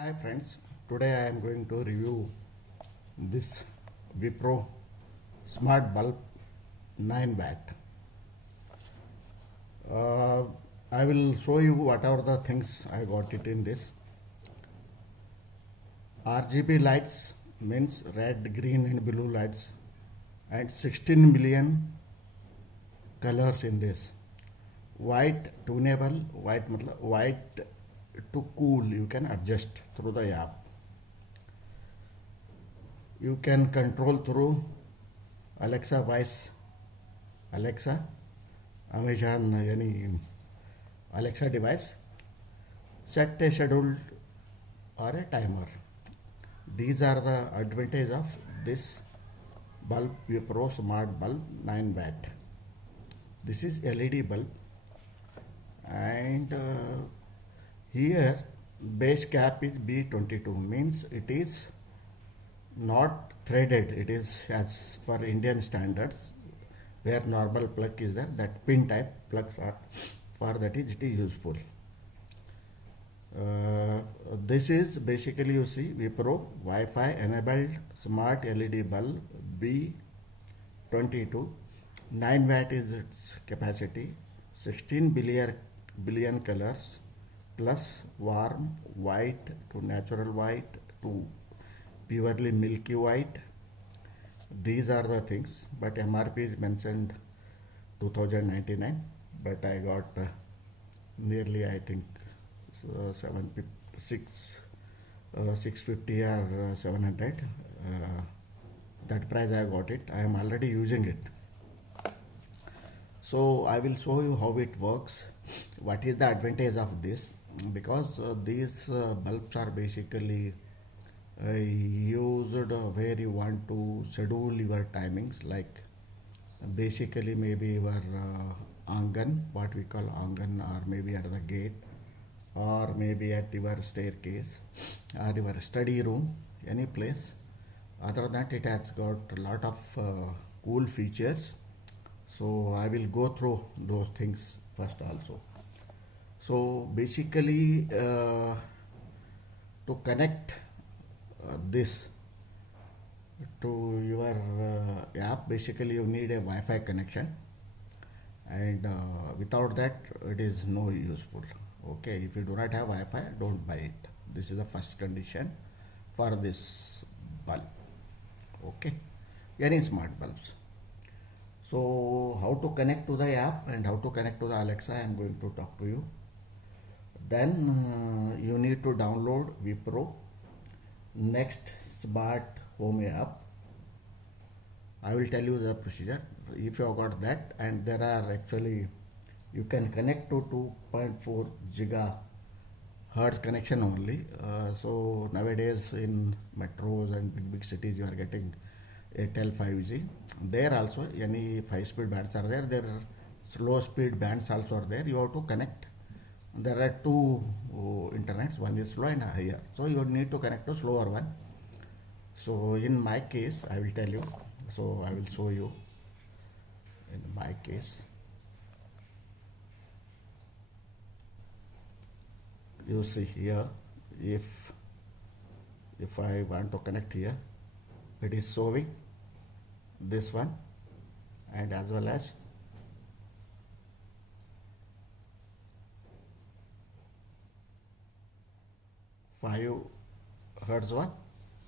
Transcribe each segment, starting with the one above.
Hi friends, today I am going to review this Wipro Smart Bulb 9 watt. Uh, I will show you what are the things I got it in this. RGB lights means red, green and blue lights and 16 million colors in this. White tunable, white to cool you can adjust through the app. You can control through Alexa voice. Alexa, Amazon any Alexa device, set a schedule or a timer. These are the advantages of this bulb, Wipro Smart Bulb 9 watt. This is LED bulb, and here base cap is B22, means it is not threaded. It is as per Indian standards, where normal plug is there, that pin type plugs are, for that is it is useful. This is basically, you see, Wipro Wi-Fi enabled smart LED bulb B22. 9 watt is its capacity, 16 billion colors, plus warm white to natural white to purely milky white. These are the things, but MRP is mentioned 2099, but I got nearly, I think, 650 or 700. That price I got it. I am already using it. So I will show you how it works. What is the advantage of this? Because these bulbs are basically used where you want to schedule your timings, like basically maybe your angan, what we call angan, or maybe at the gate, or maybe at your staircase or your study room, any place. Other than that, it has got a lot of cool features. So I will go through those things first also. So basically, to connect this to your app, basically you need a Wi-Fi connection, and without that it is no useful. Okay, if you do not have Wi-Fi, don't buy it. This is the first condition for this bulb. Okay, any smart bulbs. So how to connect to the app and how to connect to the Alexa, I am going to talk to you. Then you need to download Wipro Next Smart Home app. I will tell you the procedure. If you have got that, and there are actually, you can connect to 2.4 gigahertz connection only. So nowadays in metros and big cities you are getting Airtel 5G. There also any 5-speed bands are there. There are slow speed bands also are there. You have to connect. There are two internets. One is slow and higher. So you need to connect to slower one. So in my case, I will tell you. So I will show you. In my case, you see here, if I want to connect here, it is showing this one, and as well as five hertz one,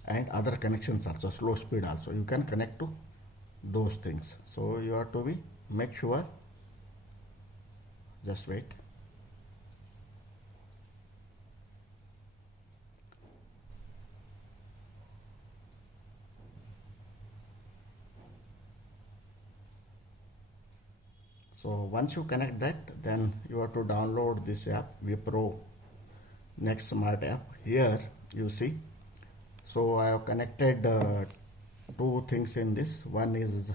and other connections also, slow speed also. You can connect to those things. So you have to be make sure. Just wait. So once you connect that, then you have to download this app, Wipro Next Smart app. Here you see. So I have connected two things in this. One is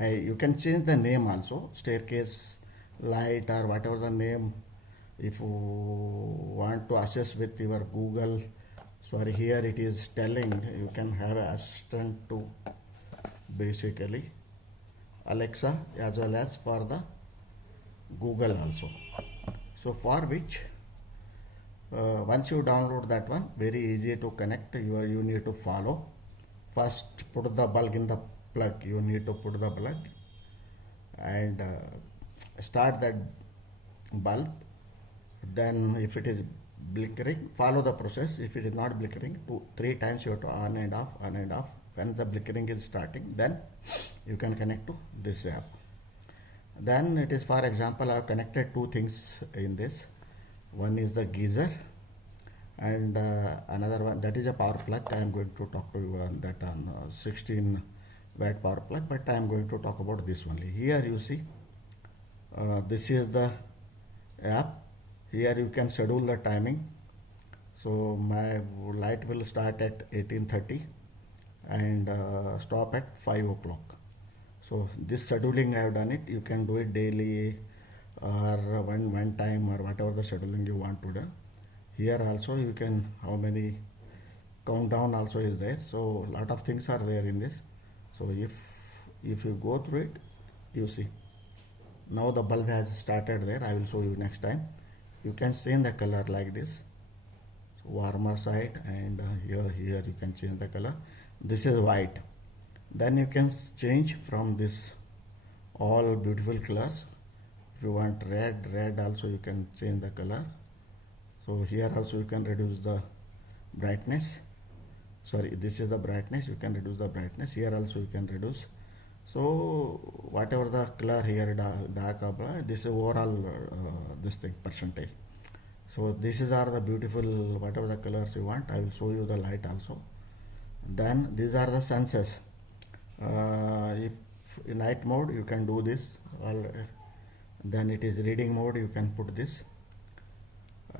you can change the name also, staircase light or whatever the name. If you want to access with your Google, sorry, here it is telling you can have an assistant to basically Alexa as well as for the Google also. So for which Once you download that one, very easy to connect. You need to follow. First, put the bulb in the plug. You need to put the plug and start that bulb. Then if it is blinkering, follow the process. If it is not blinkering, 2 3 times you have to on and off, on and off. When the blinkering is starting, then you can connect to this app. Then it is, for example, I have connected two things in this. One is the geyser and another one, that is a power plug. I am going to talk to you on that, on 16 watt power plug, but I am going to talk about this only. Here you see, this is the app. Here you can schedule the timing. So my light will start at 18:30 and stop at 5 o'clock. So this scheduling I have done it. You can do it daily or one time or whatever the scheduling you want to do. Here also you can, how many countdown also is there. So lot of things are there in this. So if you go through it, you see now the bulb has started there. I will show you next time. You can change the color like this. So warmer side, and here you can change the color. This is white. Then you can change from this all beautiful colors. If you want red also you can change the color. So here also you can reduce the brightness. Sorry, this is the brightness. You can reduce the brightness. Here also you can reduce. So whatever the color here, dark or black, this is overall this thing percentage. So this is are the beautiful, whatever the colors you want. I will show you the light also. Then these are the senses. If in night mode you can do this. Then it is reading mode, you can put this.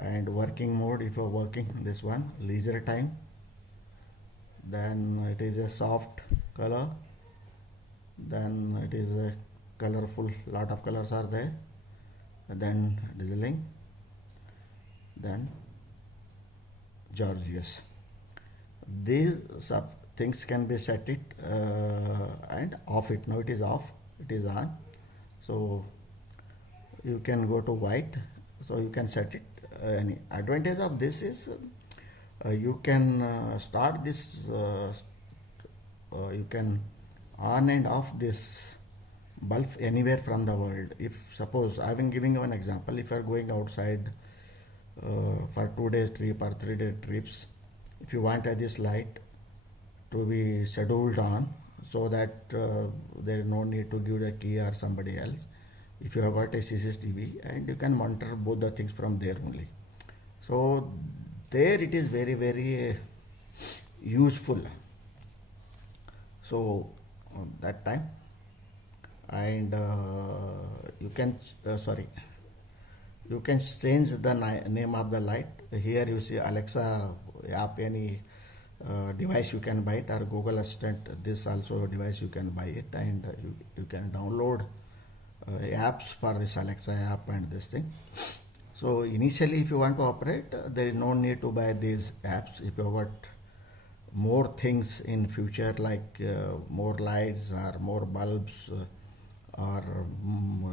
And working mode, if you are working, this one, leisure time. Then it is a soft color. Then it is a colorful, lot of colors are there. Then drizzling. Then Georgius. These things can be set it and off it. Now it is off, it is on. So you can go to white. So you can set it. Any advantage of this is you can start this. You can on and off this bulb anywhere from the world. If suppose I am giving you an example, if you are going outside for 2 days trip or 3 day trips, if you want this light to be scheduled on, so that there is no need to give the key or somebody else. If you have got a CCTV, and you can monitor both the things from there only. So there it is very useful. So that time, and you can you can change the name of the light. Here you see Alexa app, any device you can buy it, or Google Assistant, this also device you can buy it, and you can download apps for this Alexa app and this thing. So initially if you want to operate, there is no need to buy these apps. If you got more things in future, like more lights or more bulbs, or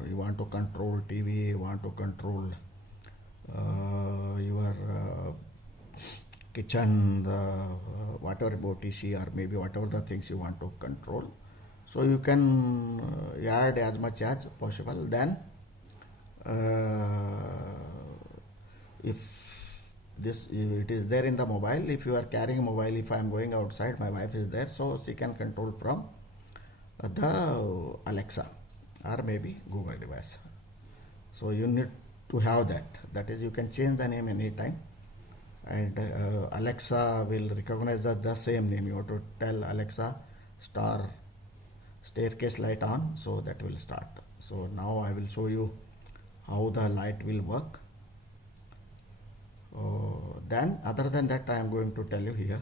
you want to control TV, you want to control your kitchen, whatever about TC, or maybe whatever the things you want to control. So you can add as much as possible. Then if it is there in the mobile, if you are carrying a mobile, if I am going outside, my wife is there, so she can control from the Alexa or maybe Google device. So you need to have that. That is, you can change the name anytime, and Alexa will recognize the same name. You have to tell Alexa star staircase light on, so that will start. So now I will show you how the light will work. Then other than that, I am going to tell you here,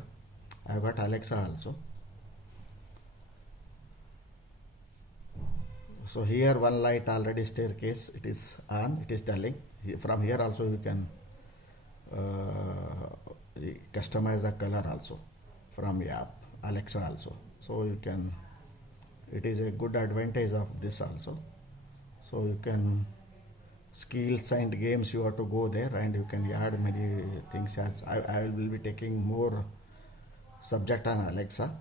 I have got Alexa also. So here one light already, staircase, it is on, it is telling. From here also you can customize the color also from the app, Alexa also. So you can, it is a good advantage of this also. So you can skills and games, you have to go there and you can add many things. As I will be taking more subject on Alexa.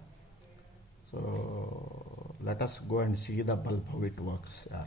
So let us go and see the bulb how it works. Yeah.